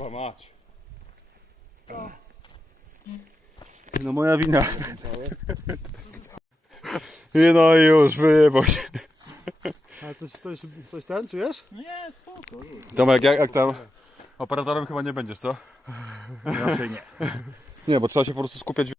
Kurwa mać. No moja wina. Nie no i już, wyjebał się. A coś, coś, coś ten czujesz? Nie, spoko. Tomek, jak, jak tam? Operatorem chyba nie będziesz, co? Raczej nie. Nie, bo trzeba się po prostu skupiać.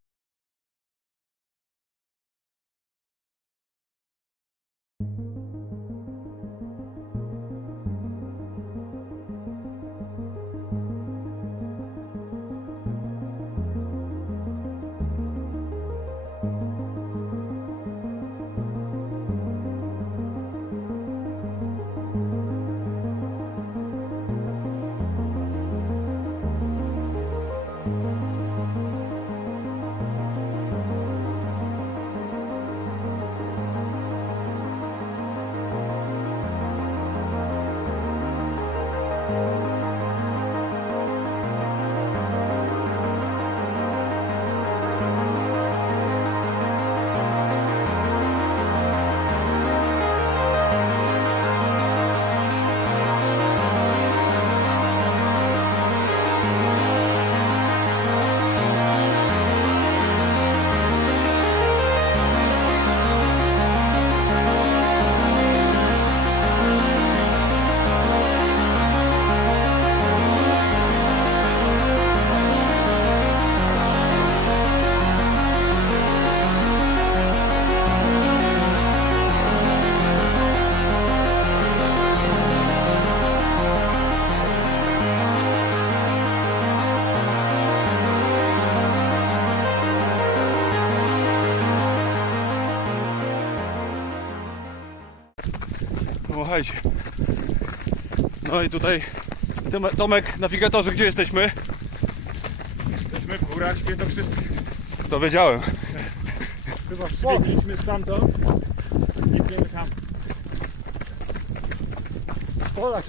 Słuchajcie. No i tutaj Tome- Tomek, nawigatorze, gdzie jesteśmy? Jesteśmy w górach świętokrzyskich. To wiedziałem. Chyba przybiegliśmy stamtąd. Nie wiemy tam. W polach.